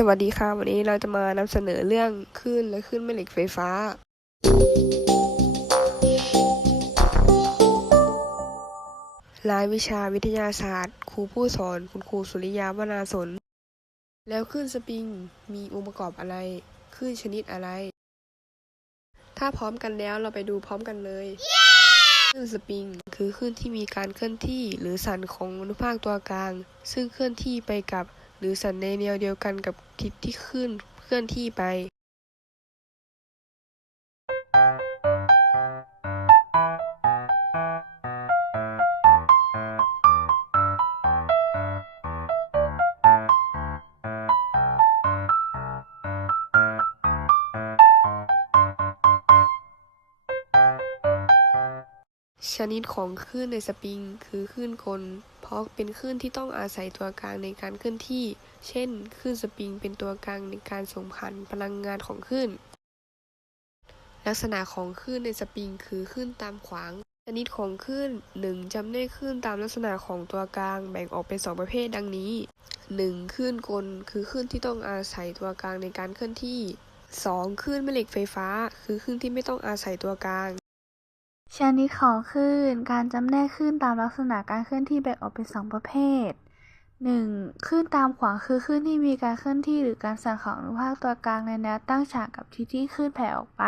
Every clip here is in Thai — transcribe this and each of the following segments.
สวัสดีค่ะ วันนี้เราจะมานำเสนอเรื่องคลื่นและคลื่นแม่เหล็กไฟฟ้า รายวิชาวิทยาศาสตร์ ครูผู้สอนคุณครูสุริยาวนาสน แล้วคลื่นสปริงมีองค์ประกอบอะไรคลื่นชนิดอะไร ถ้าพร้อมกันแล้วเราไปดูพร้อมกันเลยคลื่นสปริงคือคลื่นที่มีการเคลื่อนที่หรือสั่นของอนุภาคตัวกลาง ซึ่งเคลื่อนที่ไปกับ หรือสั่นในแนวเดียวกันกับทิศที่ขึ้นเคลื่อนที่ไป ชนิดของคลื่นในสปริง คือคลื่นกล เพราะเป็นคลื่นที่ต้องอาศัยตัวกลางในการเคลื่อนที่ เช่น คลื่นสปริงเป็นตัวกลางในการส่งผ่านพลังงานของคลื่น ลักษณะของคลื่นในสปริง คือคลื่นตามขวาง ชนิดของคลื่น 1. จำแนกคลื่นตามลักษณะของตัวกลางแบ่งออกเป็นสองประเภทดังนี้ 1. คลื่นกล คือคลื่นที่ต้องอาศัยตัวกลางในการเคลื่อนที่ 2. คลื่นแม่เหล็กไฟฟ้า คือคลื่นที่ไม่ต้องอาศัยตัวกลาง ชนิดของคลื่น การจำแนกคลื่นตามลักษณะการเคลื่อนที่แบ่งออกเป็นสองประเภท 1. คลื่นตามขวางคือคลื่นที่มีการเคลื่อนที่หรือการสั่นของอนุภาคตัวกลางในแนวตั้งฉากกับทิศที่คลื่นแผ่ออกไป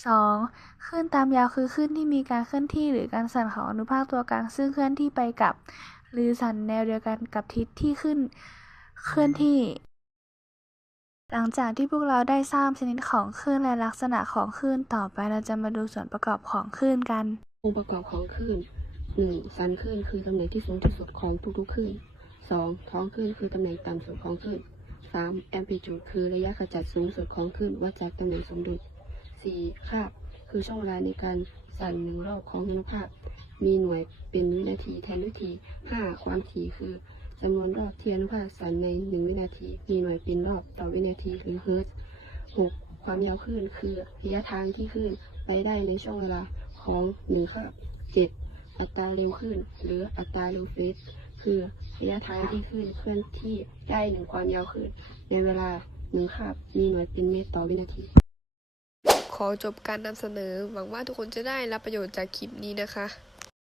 2. คลื่นตามยาวคือคลื่นที่มีการเคลื่อนที่หรือการสั่นของอนุภาคตัวกลางซึ่งเคลื่อนที่ไปกับ หรือสั่นแนวเดียวกันกับทิศที่ขึ้นเคลื่อนที่ หลังจากที่พวกเราได้ทราบชนิดของคลื่นและลักษณะของคลื่นต่อไปเราจะมาดูส่วนประกอบของคลื่นกัน องค์ประกอบของคลื่น 1. สันคลื่นคือตำแหน่งที่สูงที่สุดของทุกๆคลื่น 2. ท้องคลื่นคือตำแหน่งต่ำสุดของคลื่น 3. แอมพลิจูดคือระยะขจัดสูงสุดของคลื่นวัดจากตำแหน่งสมดุล 4. คาบคือช่วงเวลาในการสั่นหนึ่งรอบของอนุภาค มีหน่วยเป็นวินาทีแทนวิธี 5. ความถี่คือ จำนวนรอบเที่อนุภาคสันใน 1 วินาที มีหน่วยเป็นรอบต่อวินาทีหรือเฮิร์ตซ์ 6. ความยาวคลื่นคือระยะทางที่คลื่นไปได้ในช่วงเวลาของหนึ่งคาบ 7. อัตราเร็วคลื่นหรืออัตราเร็วเฟสคือระยะทางที่คลื่นเคลื่อนที่ได้หนึ่งความยาวคลื่นในเวลาหนึ่งคาบ มีหน่วยเป็นเมตรต่อวินาที ขอจบการนำเสนอ หวังว่าทุกคนจะได้รับประโยชน์จากคลิปนี้นะคะ